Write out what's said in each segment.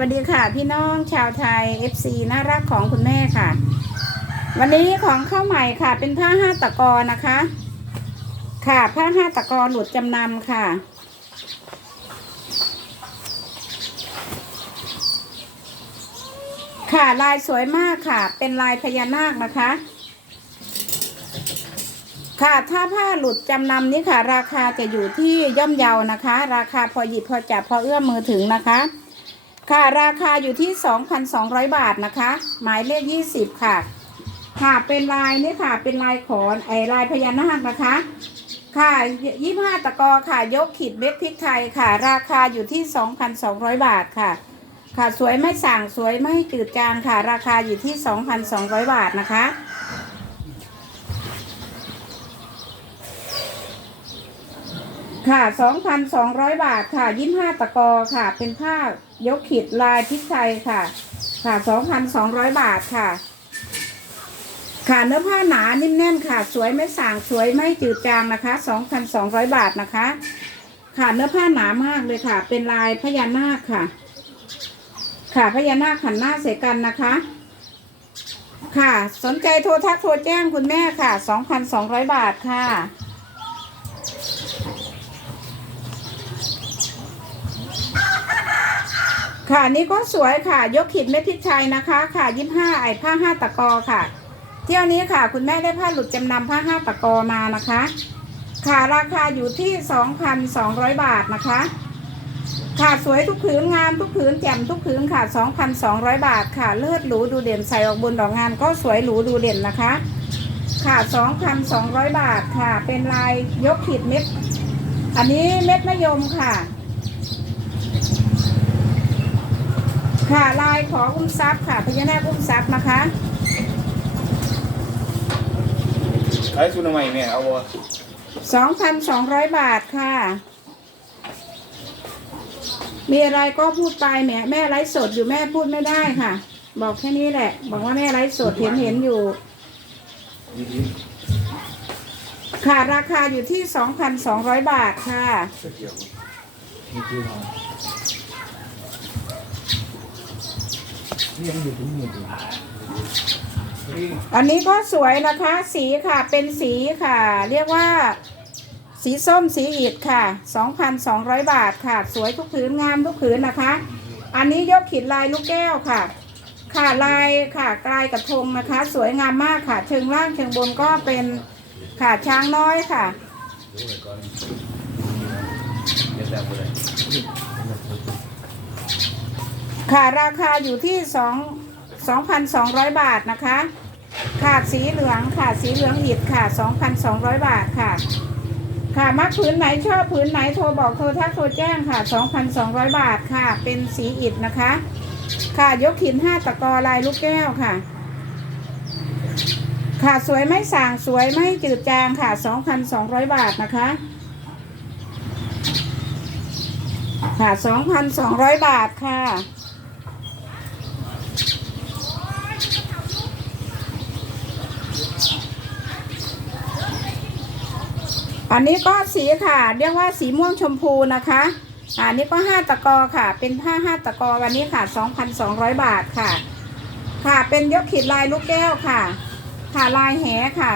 สวัสดีค่ะ พี่น้องชาวไทย FC น่ารักของคุณแม่ค่ะ วันนี้ของเข้าใหม่ค่ะ เป็นผ้าห้าตะกอนะคะ ค่ะผ้าห้าตะกอหลุดจำนำค่ะ ค่ะลายสวยมากค่ะ เป็นลายพญานาคนะคะ ค่ะถ้าผ้าหลุดจำนำนี้ค่ะ ราคาจะอยู่ที่ย่อมเยานะคะ ราคาพอหยิบพอจับพอเอื้อมมือถึงนะคะ ค่ะราคาอยู่ที่ 2,200 บาทนะคะ หมายเลข 20 ค่ะ ค่ะเป็นลายนี่ค่ะเป็นลายขอนไอลายพญานาคนะคะ ค่ะ 25 ตะกอค่ะ ยกขีดเม็ดพริกไทยค่ะ ราคาอยู่ที่ 2,200 บาทค่ะ ค่ะสวยไม่สั่งสวยไม่จืดจางค่ะ ราคาอยู่ที่ 2,200 บาทนะคะ ค่ะ 2,200 บาทค่ะ25ตะกอค่ะ เป็นผ้ายกขีดลายพริกไทยค่ะ ค่ะ 2,200 บาทค่ะ ค่ะเนื้อผ้าหนานิ่มแน่นค่ะ สวยไม่สางสวยไม่จืดจางนะคะ 2,200 บาทนะคะ ค่ะเนื้อผ้าหนามากเลยค่ะ เป็นลายพญานาคค่ะ ค่ะพญานาคหันหน้าเสกันนะคะ ค่ะสนใจโทรทักโทรแจ้งคุณแม่ค่ะ 2,200 บาทค่ะ ค่ะนี่ก็สวยค่ะ ยกขีดเม็ดพริกไทยนะคะ ค่ะยี่ห้าไอผ้าห้าตะกอค่ะ เที่ยวนี้ค่ะ คุณแม่ได้ผ้าหลุดจำนำผ้าห้าตะกอมานะคะ ค่ะราคาอยู่ที่สองพันสองร้อยบาทนะคะ ค่ะสวยทุกผืนงามทุกผืนแจ่มทุกผืนค่ะสองพันสองร้อยบาทค่ะ เลือดหรูดูเด่นใส่ออกบนดอกงานก็สวยหรูดูเด่นนะคะ ค่ะสองพันสองร้อยบาทค่ะ เป็นลายยกขีดเม็ด อันนี้เม็ดมะยมค่ะ ค่ะลายขออุ้มทรัพย์ค่ะพญานาคอุ้มทรัพย์นะคะขายสุนทรใหม่แม่เอาบ่2,200บาทค่ะ มีอะไรก็พูดไปแหมแม่ไลฟ์สดอยู่แม่พูดไม่ได้ค่ะ บอกแค่นี้แหละ บอกว่าแม่ไลฟ์สดเห็นเห็นอยู่ ค่ะราคาอยู่ที่2,200บาทค่ะ อันนี้ก็สวยนะคะ สีค่ะเป็นสีค่ะ เรียกว่า สีส้มสีอิฐค่ะ 2,200 บาทค่ะ สวยทุกผืนงามทุกผืนนะคะ อันนี้ยกขีดลายลูกแก้วค่ะ ค่ะลายค่ะกลายกระทงนะคะ สวยงามมากค่ะ เชิงล่างเชิงบนก็เป็นค่ะช้างน้อยค่ะ ค่ะราคาอยู่ที่สองสองพันสองร้อยบาทนะคะขาดสีเหลืองค่ะสีเหลืองอิดค่ะสองพันสองร้อยบาทค่ะ ค่ะมักผืนไหนชอบผืนไหนโทรบอกโทรทักโทรแจ้งค่ะสองพันสองร้อยบาทค่ะ เป็นสีอิดนะคะ ค่ะยกหินห้าตะกอลายลูกแก้วค่ะค่ะสวยไม่สางสวยไม่จืดจางค่ะสองพันสองร้อยบาทนะคะ ค่ะสองพันสองร้อยบาทค่ะ อันนี้ก็สีค่ะ เรียกว่าสีม่วงชมพูนะคะอันนี้ก็ห้าตะกอค่ะ เป็นผ้าห้าตะกอวันนี้ค่ะสองพันสองร้อยบาทค่ะ ค่ะเป็นยกขีดลายลูกแก้วค่ะ ค่ะลายแหค่ะ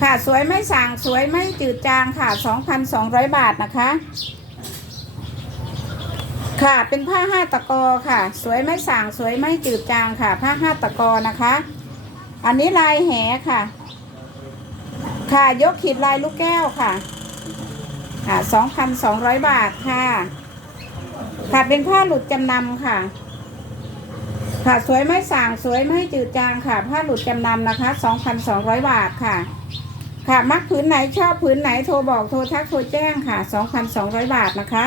ค่ะสวยไม่สั่งสวยไม่จืดจางค่ะสองพันสองร้อยบาทนะคะ ค่ะเป็นผ้าห้าตะกอค่ะ สวยไม่สั่งสวยไม่จืดจางค่ะ ผ้าห้าตะกอนะคะ อันนี้ลายแหค่ะ ค่ะ ยกขีดลายลูกแก้วค่ะค่ะสองพันสองร้อยบาทค่ะ ค่ะเป็นผ้าหลุดจำนำค่ะ ค่ะสวยไม่ส่างสวยไม่จืดจางค่ะ ผ้าหลุดจำนำนะคะสองพันสองร้อยบาทค่ะ ค่ะ มักผืนไหนชอบผืนไหนโทรบอกโทรทักโทรแจ้งค่ะสองพันสองร้อยบาทนะคะ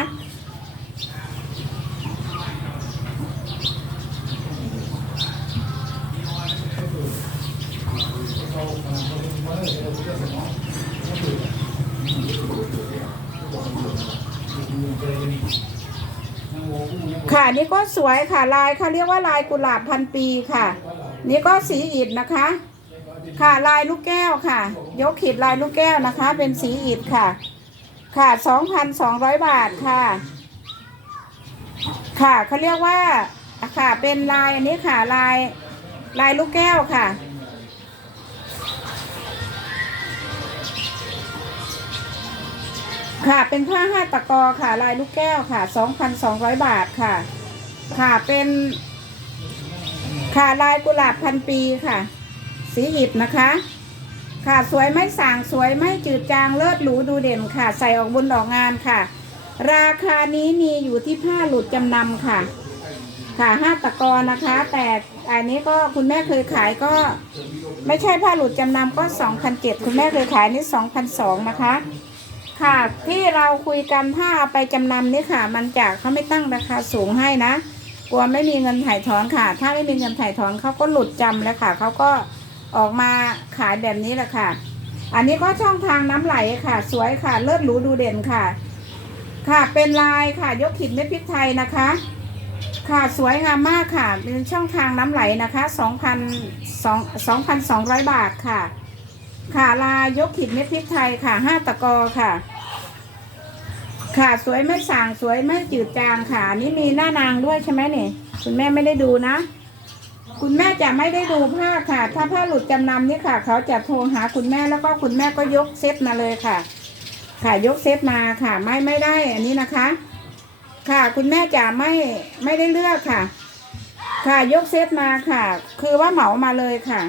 ก็สวยค่ะลายเขาเรียกว่าลายกุหลาบพันปีค่ะ นี่ก็สีอิฐนะคะ ค่ะลายลูกแก้วค่ะ ยกขีดลายลูกแก้วนะคะ เป็นสีอิฐค่ะ ค่ะสองพันสองร้อยบาทค่ะ ค่ะเขาเรียกว่าค่ะเป็นลายอันนี้ค่ะลายลายลูกแก้วค่ะค่ะ เป็นผ้าห้าตะกอค่ะ ลายลูกแก้วค่ะ 2,200 บาทค่ะ ค่ะเป็นค่ะลายกุหลาบพันปีค่ะ สีหิบนะคะ ค่ะสวยไม่สางสวยไม่จืดจางเลิศหรูดูเด่นค่ะ ใส่ออกบนดอกงานค่ะ ราคานี้มีอยู่ที่ผ้าหลุดจำนำค่ะ ค่ะห้าตะกอนะคะ แต่อันนี้ก็คุณแม่เคยขายก็ ไม่ใช่ผ้าหลุดจำนำก็2,007คุณแม่เคยขายนี่2,002นสองนะคะ ค่ะที่เราคุยกันถ้าเอาไปจำนำนี่ค่ะ มันจะเขาไม่ตั้งราคาสูงให้นะ กลัวไม่มีเงินถ่ายถอนค่ะ ถ้าไม่มีเงินถ่ายถอนเขาก็หลุดจำแล้วค่ะเขาก็ออกมาขายแบบนี้แหละค่ะ อันนี้ก็ช่องทางน้ำไหลค่ะ สวยค่ะ เลิศหรูดูเด่นค่ะ ค่ะเป็นลายค่ะ ยกขีดเม็ดพริกไทยนะคะ ค่ะสวยงามมากค่ะ เป็นช่องทางน้ำไหลนะคะ2,200 2,200บาทค่ะ ค่ะลายยกขีดเม็ดพริกไทยค่ะห้าตะกอค่ะ ค่ะสวยไม่สางสวยไม่จืดจางค่ะนนี่มีหน้านางด้วยใช่ไหมเนี่ยคุณแม่ไม่ได้ดูนะ คุณแม่จะไม่ได้ดูผ้าค่ะ ถ้าผ้าหลุดจำนำนี่ค่ะ เขาจะโทรหาคุณแม่แล้วก็คุณแม่ก็ยกเซตมาเลยค่ะ ค่ะยกเซตมาค่ะ ไม่ไม่ได้อันนี้นะคะ ค่ะคุณแม่จะไม่ไม่ได้เลือกค่ะ ค่ะยกเซตมาค่ะ คือว่าเหมามาเลยค่ะ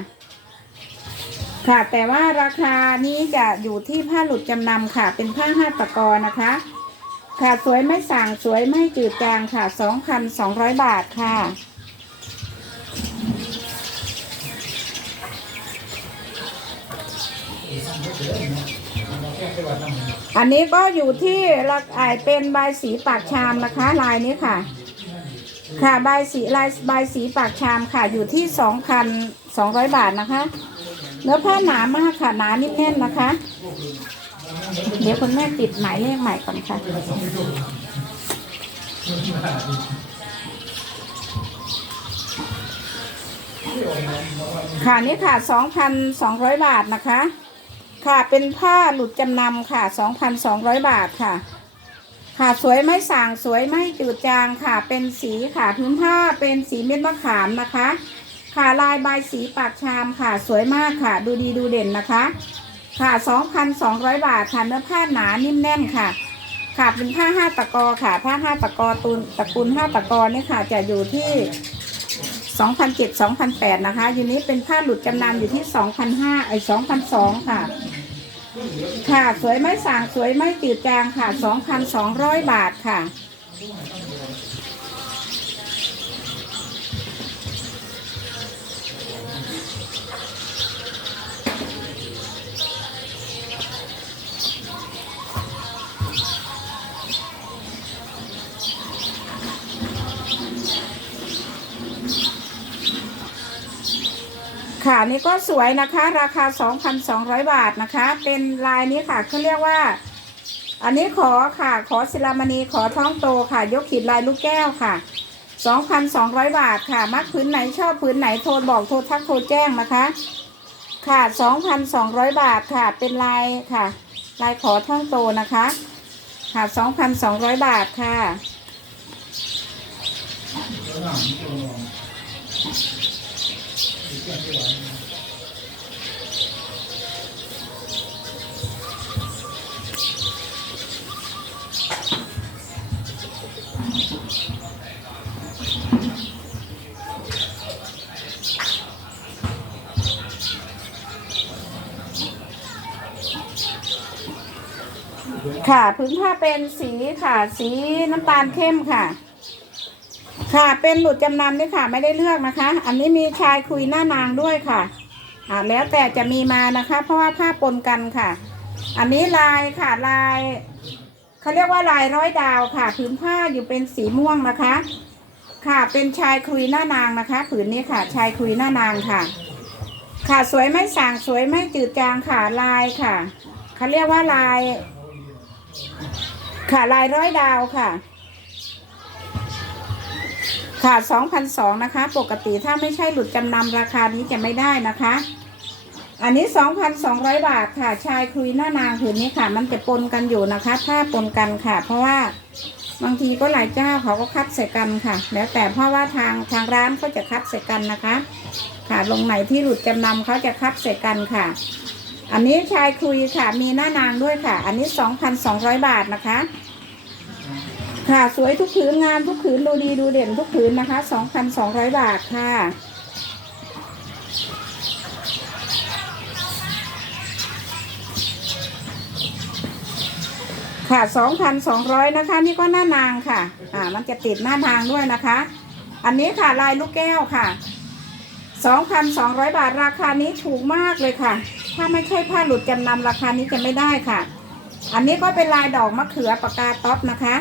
ค่ะแต่ว่าราคานี้จะอยู่ที่ผ้าหลุดจำนำค่ะ เป็นผ้าห้าตะกอนะคะ ค่ะสวยไม่ส่างสวยไม่จืดจางค่ะสองพันสองร้อยบาทค่ะ อันนี้ก็อยู่ที่ราคาเป็นใบสีปากชามนะคะ ลายนี้ค่ะ ค่ะใบสีลายใบสีปากชามค่ะ อยู่ที่สองพันสองร้อยบาทนะคะ เนื้อผ้าหนามากค่ะหนานิ่มแน่นนะคะ เดี๋ยวคุณแม่ติดหมายเลขใหม่ก่อนค่ะ ค่ะนี่ค่ะสองพันสองร้อยบาทนะคะ ค่ะเป็นผ้าหลุดจำนำค่ะสองพันสองร้อยบาทค่ะ ค่ะสวยไม่ส่างสวยไม่จืดจางค่ะ เป็นสีค่ะพื้นผ้าเป็นสีเม็ดมะขามนะคะ ค่ะลายใบสีปากชามค่ะ สวยมากค่ะ ดูดีดูเด่นนะคะ ค่ะ 2,200 บาทค่ะเนื้อผ้าหนานิ่มแน่นค่ะ ค่ะเป็นผ้าห้าตะกอค่ะ ผ้าห้าตะกอตูนตะกูลห้าตะกอนี่ค่ะ จะอยู่ที่ 2,007 2,008นะคะอยู่นี้เป็นผ้าหลุดจำนำอยู่ที่2,500ไอ้2,200ค่ะ ค่ะ สวยไม่สางสวยไม่จืดจางค่ะ 2,200 บาทค่ะ ค่ะนี่ก็สวยนะคะ ราคา 2,200 บาทนะคะ เป็นลายนี้ค่ะเขาเรียกว่า อันนี้ขอค่ะ ขอศิลามณีขอท้องโตค่ะ ยกขีดลายลูกแก้วค่ะ 2,200 บาทค่ะ มักพื้นไหนชอบพื้นไหนโทรบอกโทรทักโทรแจ้งนะคะ ค่ะ 2,200 บาทค่ะ เป็นลายค่ะ ลายขอท้องโตนะคะ ค่ะ 2,200 บาทค่ะ ค่ะ พื้นผ้าเป็นสีค่ะ สีน้ำตาลเข้มค่ะ ค่ะเป็นหลุดจำนำด้วยค่ะไม่ได้เลือกนะคะ อันนี้มีชายคุยหน้านางด้วยค่ะอ่าแล้วแต่จะมีมานะคะ เพราะว่าผ้าปนกันค่ะ อันนี้ลายค่ะลายเขาเรียกว่าลายร้อยดาวค่ะผืนผ้าอยู่เป็นสีม่วงนะคะ ค่ะเป็นชายคุยหน้านางนะคะ ผืนนี้ค่ะ ชายคุยหน้านางค่ะ ค่ะสวยไม่สางสวยไม่จืดจางค่ะลายค่ะเขาเรียกว่าลาย ค่ะลายร้อยดาวค่ะ ค่ะสองพันสองนะคะ ปกติถ้าไม่ใช่หลุดจำนำราคานี้จะไม่ได้นะคะ อันนี้สองพันสองร้อยบาทค่ะ ชายคุยหน้านางผืนนี้ค่ะ มันจะปนกันอยู่นะคะ ถ้าปนกันค่ะ เพราะว่าบางทีก็หลายเจ้าเขาก็คัดใส่กันค่ะ แล้วแต่เพราะว่าทางทางร้านเขาจะคัดใส่กันนะคะ ค่ะลงไหนที่หลุดจำนำเขาจะคัดใส่กันค่ะ อันนี้ชายคุยค่ะ มีหน้านางด้วยค่ะ อันนี้ 2,200 บาทนะคะ ค่ะสวยทุกผืนงามทุกผืนดูดีดูเด่นทุกผืนนะคะ 2,200 บาทค่ะค่ะ 2,200 นะคะ นี่ก็หน้านางค่ะ อ่า มันจะติดหน้านางด้วยนะคะ อันนี้ค่ะลายลูกแก้วค่ะ 2,200 บาทราคานี้ถูกมากเลยค่ะ ถ้าไม่ใช่ผ้าหลุดจำนำราคานี้จะไม่ได้ค่ะ อันนี้ก็เป็นลายดอกมะเขือปากกาต๊อปนะคะ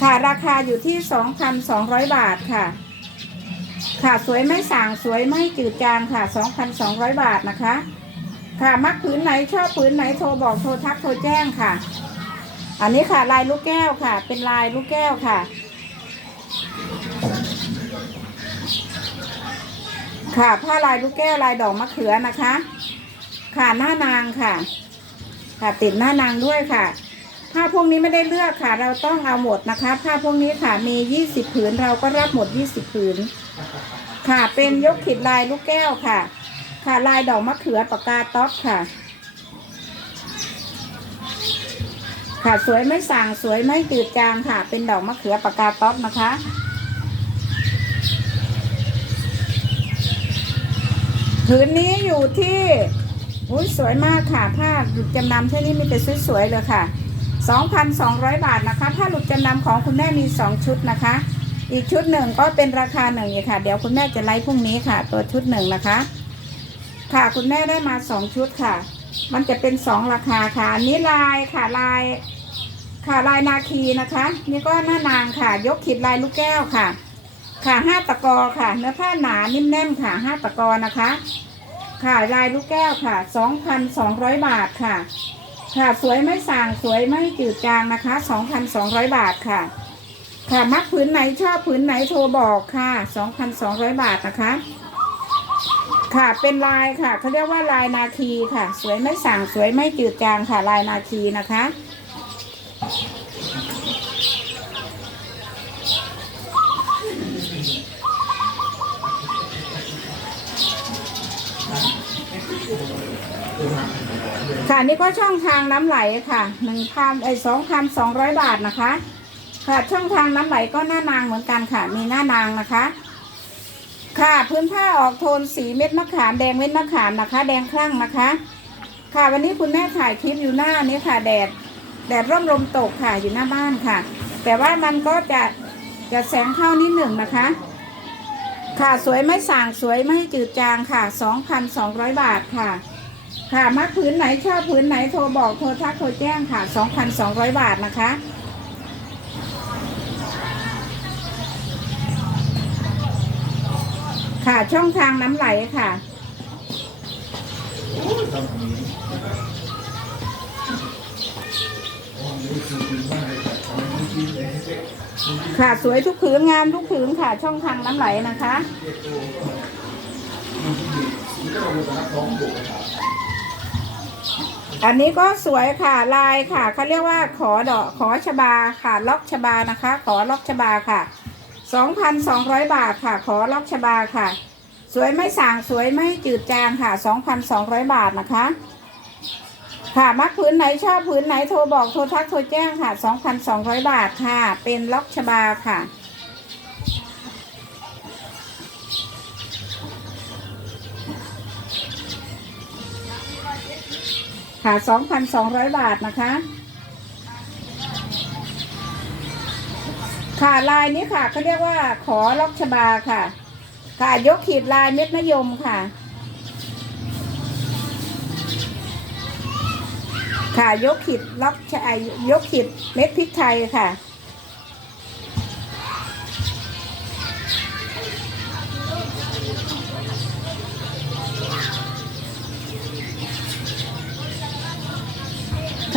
ค่ะราคาอยู่ที่ 2,200 บาทค่ะ ค่ะสวยไม่ส่างสวยไม่จืดจางค่ะ 2,200 บาทนะคะ ค่ะมักผืนไหนชอบผืนไหนโทรบอกโทรทักโทรแจ้งค่ะ อันนี้ค่ะลายลูกแก้วค่ะ เป็นลายลูกแก้วค่ะ ค่ะผ้าลายลูกแก้วลายดอกมะเขือนะคะ ค่ะหน้านางค่ะ ค่ะติดหน้านางด้วยค่ะ ผ้าพวกนี้ไม่ได้เลือกค่ะ เราต้องเอาหมดนะคะผ้าพวกนี้ค่ะมี 20 ผืนเราก็รับหมด 20 ผืน ค่ะเป็นยกขีดลายลูกแก้วค่ะ ค่ะลายดอกมะเขือปากกาต๊อกค่ะ ค่ะสวยไม่สั่งสวยไม่จืดจางค่ะ เป็นดอกมะเขือปากกาต๊อกนะคะผืนนี้อยู่ที่อุ้ยสวยมากค่ะ ผ้าหลุดจำนำเท่นี้มีแต่สวยๆเลยค่ะ 2,200 บาทนะคะผ้าหลุดจำนำของคุณแม่มี 2 ชุดนะคะ อีกชุดหนึ่งก็เป็นราคาหนึ่งค่ะ เดี๋ยวคุณแม่จะไลฟ์พรุ่งนี้ค่ะ ตัวชุดหนึ่งนะคะ ค่ะคุณแม่ได้มา 2 ชุดค่ะ มันจะเป็น 2 ราคาค่ะอันนี้ลายค่ะลายค่ะลายนาคีนะคะ นี่ก็หน้านางค่ะ ยกขีดลายลูกแก้วค่ะ ค่ะห้าตะกอค่ะ เนื้อผ้าหนานิ่มแน่นค่ะห้าตะกอนะคะ ค่ะลายลูกแก้วค่ะสองพันร้อยบาทค่ะ ค่ะสวยไม่ส่างสวยไม่จืดจางนะคะสองพันสองร้อยบาทค่ะ ค่ะมักผืนไหนชอบผืนไหนโทรบอกค่ะสองพันสองร้อยบาทนะคะ ค่ะเป็นลายค่ะเขาเรียกว่าลายนาคีค่ะ สวยไม่ส่างสวยไม่จืดจางค่ะลายนาคีนะคะ ค่ะนี่ก็ช่องทางน้ำไหลค่ะหนึ่งพันไอสองพันสองร้อยบาทนะคะ ค่ะช่องทางน้ำไหลก็หน้านางเหมือนกันค่ะ มีหน้านางนะคะ ค่ะพื้นผ้าออกโทนสีเม็ดมะขามแดงเม็ดมะขามนะคะ แดงคลั่งนะคะ ค่ะวันนี้คุณแม่ถ่ายคลิปอยู่หน้านี้ค่ะ แดดแดดร่มลมตกค่ะอยู่หน้าบ้านค่ะ แต่ว่ามันก็จะจะแสงเข้านิดหนึ่งนะคะ ค่ะสวยไม่ส่างสวยไม่จืดจางค่ะ 2,200 บาทค่ะ ค่ะมักผืนไหนชอบผืนไหนโทรบอกโทรทักโทรแจ้งค่ะ 2,200 บาทนะคะ ค่ะช่องทางน้ำไหลค่ะค่ะสวยทุกผืนงามทุกผืนค่ะ ช่องทางน้ำไหลนะคะ อันนี้ก็สวยค่ะลายค่ะเขาเรียกว่าขอดอกขอชบาค่ะ ล็อกชบานะคะ ขอล็อกชบาค่ะ 2,200 บาทค่ะ ขอล็อกชบาค่ะ สวยไม่สางสวยไม่จืดจางค่ะ 2,200 บาทนะคะ ค่ะมักผืนไหนชอบผืนไหนโทรบอกโทรทักโทรแจ้งค่ะ 2,200 บาทค่ะ เป็นล็อกชบาค่ะ ค่ะ 2,200 บาทนะคะ ค่ะลายนี้ค่ะเขาเรียกว่าขอล็อกชบาค่ะ ค่ะยกขีดลายเม็ดมะยมค่ะ ค่ะยกขีดล็อกชายยกขีดเม็ดพริกไทยค่ะ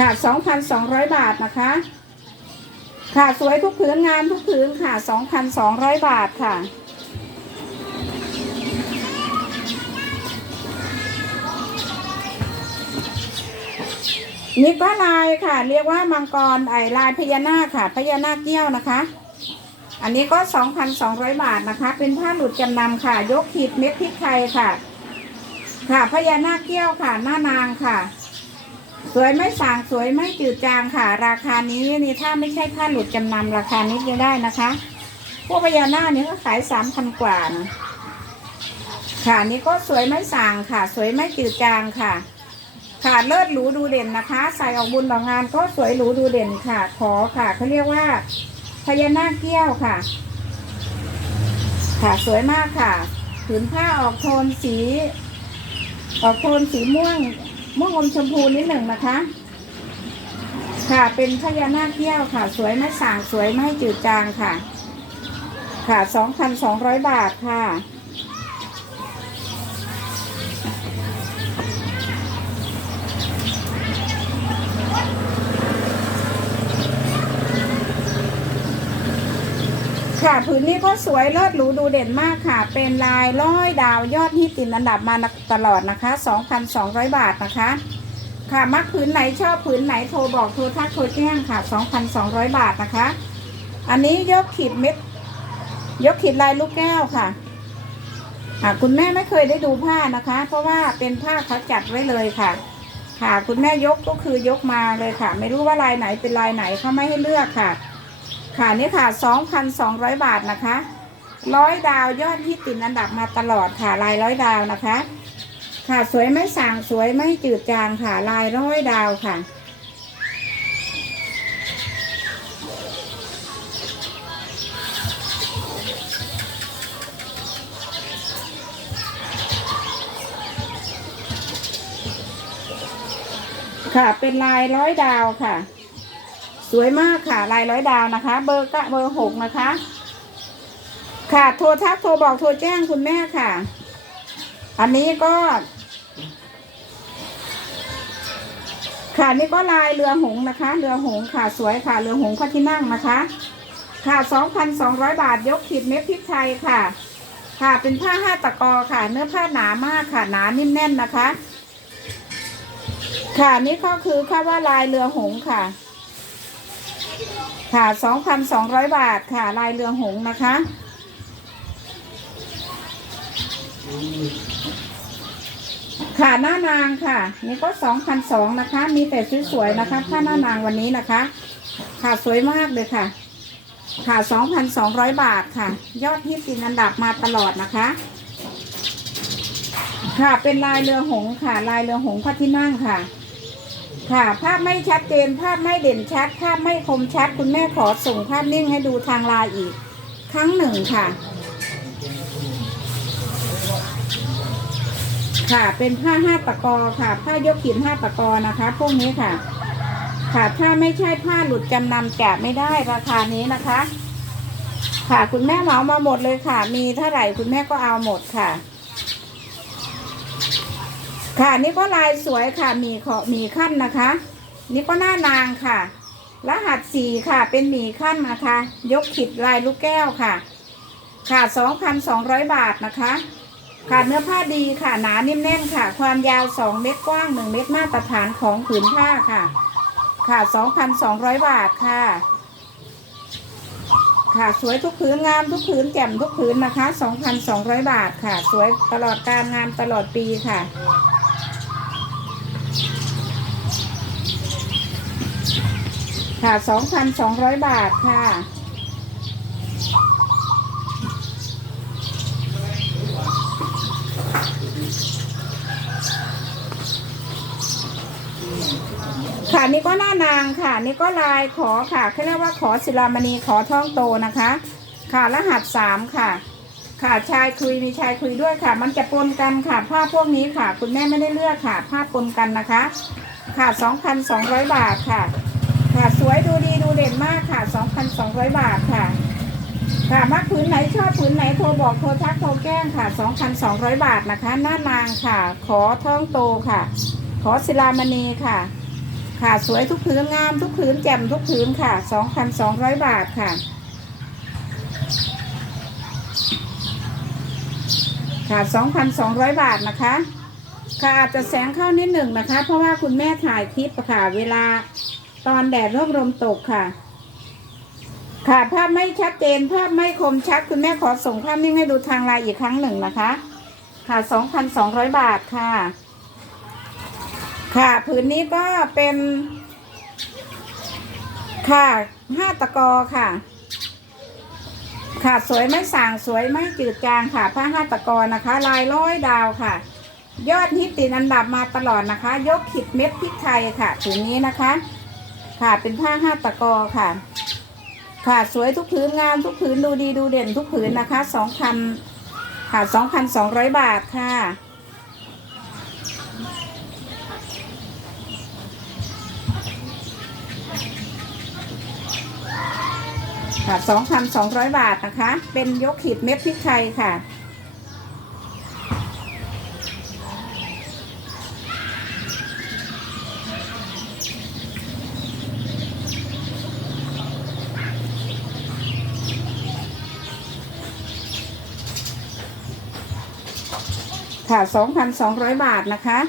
ค่ะ 2,200 บาทนะคะ ค่ะสวยทุกผืนงามทุกผืนค่ะ 2,200 บาทค่ะ นี่ก็ลายค่ะ เรียกว่ามังกรไอลายพญานาคค่ะ พญานาคเกี้ยวนะคะ อันนี้ก็ 2,200 บาทนะคะ เป็นผ้าหลุดจำนำค่ะ ยกขีดเม็ดพริกไทยค่ะ ค่ะพญานาคเกี้ยวค่ะ หน้านางค่ะ สวยไม่สางสวยไม่จืดจางค่ะ ราคานี้นี่ถ้าไม่ใช่ผ้าหลุดจำนำราคานี้จะได้นะคะ พวกพญานาคนี่ก็ขายสามพันกว่านะค่ะนี่ก็สวยไม่สางค่ะ สวยไม่จืดจางค่ะ ค่ะเลิศหรูดูเด่นนะคะ ใส่ออกบุญต่องานก็สวยหรูดูเด่นค่ะ ขอค่ะเขาเรียกว่าพญานาคเกี้ยวค่ะ ค่ะสวยมากค่ะผืนผ้าออกโทนสี ออกโทนสีม่วง ม่วงอมชมพูนิดหนึ่งนะคะ ค่ะเป็นพญานาคเที่ยวค่ะ สวยไม่สางสวยไม่จืดจางค่ะ ค่ะสองพันสองร้อยบาทค่ะ ค่ะผืนนี้ก็สวยเลิศหรูดูเด่นมากค่ะ เป็นลายร้อยดาวยอดฮิตติดอันดับมาตลอดนะคะ 2,200 บาทนะคะ ค่ะมักผืนไหนชอบผืนไหนโทรบอกโทรทักโทรแจ้งค่ะ 2,200 บาทนะคะ อันนี้ยกขีดเม็ด ยกขีดลายลูกแก้วค่ะอ่าคุณแม่ไม่เคยได้ดูผ้านะคะ เพราะว่าเป็นผ้าเขาจัดไว้เลยค่ะ ค่ะ คุณแม่ยกก็คือยกมาเลยค่ะ ไม่รู้ว่าลายไหนเป็นลายไหนเขาไม่ให้เลือกค่ะ ค่ะนี่ค่ะ 2,200 บาทนะคะร้อยดาวยอดที่ติดอันดับมาตลอดค่ะลายร้อยดาวนะคะ ค่ะสวยไม่สางสวยไม่จืดจางค่ะลายร้อยดาวค่ะ ค่ะเป็นลายร้อยดาวค่ะ สวยมากค่ะ ลายร้อยดาวนะคะ เบอร์กะเบอร์หกนะคะ ค่ะโทรทักโทรบอกโทรแจ้งคุณแม่ค่ะ อันนี้ก็ ค่ะนี่ก็ลายเรือหงนะคะ เรือหงค่ะสวยค่ะ เรือหงพระที่นั่งนะคะ ค่ะสองพันสองร้อยบาทยกขีดเม็ดพริกไทยค่ะ ค่ะเป็นผ้าห้าตะกอค่ะ เนื้อผ้าหนามากค่ะหนานิ่มแน่นนะคะ ค่ะนี่ก็คือค่าว่าลายเรือหงค่ะ ค่ะสองพันสองร้อยบาทค่ะ ลายเรือหงนะคะ ค่ะหน้านางค่ะ นี่ก็สองพันสองนะคะ มีแต่สวยๆนะคะผ้าหน้านางวันนี้นะคะ ค่ะสวยมากเลยค่ะ ค่ะสองพันสองร้อยบาทค่ะ ยอดฮิตติดอันดับมาตลอดนะคะ ค่ะเป็นลายเรือหงค่ะ ลายเรือหงพระที่นั่งค่ะ ค่ะ ภาพไม่ชัดเจน ภาพไม่เด่นชัด ภาพไม่คมชัด คุณแม่ขอส่งภาพนิ่งให้ดูทางไลน์อีก ครั้งหนึ่งค่ะ ค่ะ เป็นผ้าห้าตะกอค่ะ ผ้ายกขีดห้าตะกอนะคะ พวกนี้ค่ะ ค่ะ ถ้าไม่ใช่ผ้าหลุดจำนำจะไม่ได้ราคานี้นะคะ ค่ะ คุณแม่เหมามาหมดเลยค่ะ มีเท่าไหร่คุณแม่ก็เอาหมดค่ะ ค่ะ นี่ก็ลายสวยค่ะ มีขอมีขั้นนะคะ นี่ก็หน้านางค่ะ รหัสสี่ค่ะ เป็นหมีขั้นนะคะ ยกขีดลายลูกแก้วค่ะ ค่ะสองพันสองร้อยบาทนะคะ ค่ะเนื้อผ้าดีค่ะ หนานิ่มแน่นค่ะ ความยาวสองเมตรกว้างหนึ่งเมตรมาตรฐานของผืนผ้าค่ะ ค่ะสองพันสองร้อยบาทค่ะ ค่ะสวยทุกผืนงามทุกผืนแจ่มทุกผืนนะคะสองพันสองร้อยบาทค่ะ สวยตลอดการงานตลอดปีค่ะ ค่ะสองพันสองร้อยบาทค่ะ ค่ะนี่ก็หน้านางค่ะ นี่ก็ลายขอค่ะเขาเรียกว่าขอศิลามณีขอท่องโตนะคะ ค่ะรหัสสามค่ะค่ะชายคุยมีชายคุยด้วยค่ะ มันจะปนกันค่ะผ้าพวกนี้ค่ะ คุณแม่ไม่ได้เลือกค่ะผ้าปนกันนะคะ ค่ะสองพันสองร้อยบาทค่ะ ค่ะสวยดูดีดูเด่นมากค่ะสองพันสองร้อยบาทค่ะ ค่ะมักผืนไหนชอบผืนไหนโทรบอกโทรทักโทรแจ้งค่ะสองพันสองร้อยบาทนะคะ หน้านางค่ะ ขอท่องโตค่ะ ขอศิลามณีค่ะ ค่ะสวยทุกผืนงามทุกผืนแจ่มทุกผืนค่ะสองพันสองร้อยบาทค่ะค่ะสองพันสองร้อยบาทนะคะ ค่ะอาจจะแสงเข้านิดหนึ่งนะคะ เพราะว่าคุณแม่ถ่ายคลิปค่ะ เวลา ตอนแดดร่มลมตกค่ะ ค่ะภาพไม่ชัดเจนภาพไม่คมชัดคุณแม่ขอส่งภาพนิ่งให้ดูทางไลน์อีกครั้งหนึ่งนะคะ ค่ะสองพันสองร้อยบาทค่ะ ค่ะผืนนี้ก็เป็น ค่ะห้าตะกอค่ะ ค่ะสวยไม่สางสวยไม่จืดจางค่ะผ้าห้าตะกอนะคะ ลายร้อยดาวค่ะยอดฮิตติดอันดับมาตลอดนะคะ ยกขิดเม็ดพริกไทยค่ะผืนนี้นะคะ ค่ะ เป็นผ้าห้าตะกอค่ะ ค่ะสวยทุกผืนงามทุกผืนดูดีดูเด่นทุกผืนนะคะสองพันค่ะสองพันสองร้อยบาทค่ะค่ะสองพันสองร้อยบาทนะคะ เป็นยกขีดเม็ดพริกไทยค่ะ ค่ะสองพันสองร้อยบาทนะคะ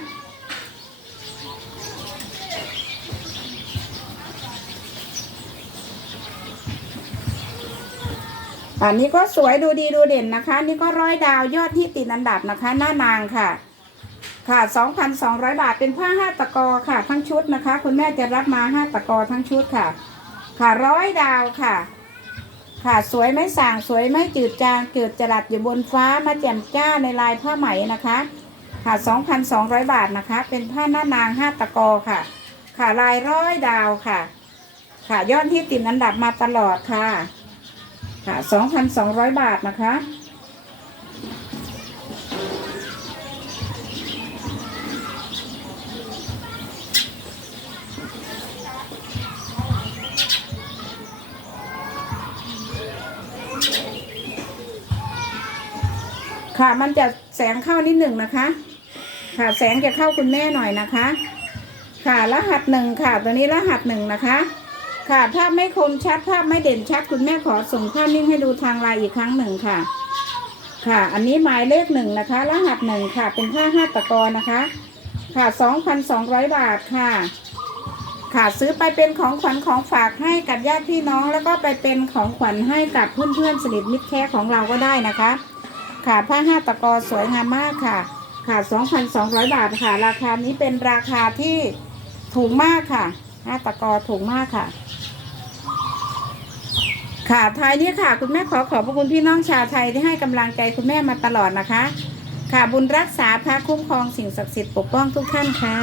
อันนี้ก็สวยดูดีดูเด่นนะคะ นี่ก็ร้อยดาวยอดที่ติดอันดับนะคะ หน้านางค่ะ ค่ะ 2,200 บาทเป็นผ้าห้าตะกอค่ะ ทั้งชุดนะคะ คุณแม่จะรับมาห้าตะกอทั้งชุดค่ะ ค่ะร้อยดาวค่ะ ค่ะสวยไม่ส่างสวยไม่จืดจางเกิดจรัสอยู่บนฟ้ามาแจ่มจ้าในลายผ้าไหมนะคะค่ะ 2,200 บาทนะคะ เป็นผ้าหน้านางห้าตะกอค่ะ ค่ะลายร้อยดาวค่ะ ค่ะยอดที่ติดอันดับมาตลอดค่ะ ค่ะ 2,200 บาทนะคะ ค่ะ มันจะแสงเข้านิดหนึ่งนะคะ ค่ะ แสงจะเข้าคุณแม่หน่อยนะคะ ค่ะ รหัสหนึ่งค่ะ ตัวนี้รหัสหนึ่งนะคะ ค่ะ ภาพไม่คมชัด ภาพไม่เด่นชัด คุณแม่ขอส่งภาพนิ่งให้ดูทางไลน์อีกครั้งหนึ่งค่ะ ค่ะ อันนี้หมายเลขหนึ่งนะคะ รหัสหนึ่งค่ะ เป็นผ้าห้าตะกอนะคะ ค่ะสองพันสองร้อยบาทค่ะค่ะซื้อไปเป็นของขวัญของฝากให้กับญาติพี่น้อง แล้วก็ไปเป็นของขวัญให้กับเพื่อนๆสนิทมิตรแท้ของเราก็ได้นะคะ ค่ะผ้าห้าตะกอสวยงามมากค่ะค่ะสองพันสองร้อยบาทค่ะ ราคานี้เป็นราคาที่ถูกมากค่ะห้าตะกอถูกมากค่ะ ค่ะท้ายนี้ค่ะ คุณแม่ขอขอบพระคุณพี่น้องชาวไทยที่ให้กำลังใจคุณแม่มาตลอดนะคะ ค่ะบุญรักษาพระคุ้มครองสิ่งศักดิ์สิทธิ์ปกป้องทุกท่านค่ะ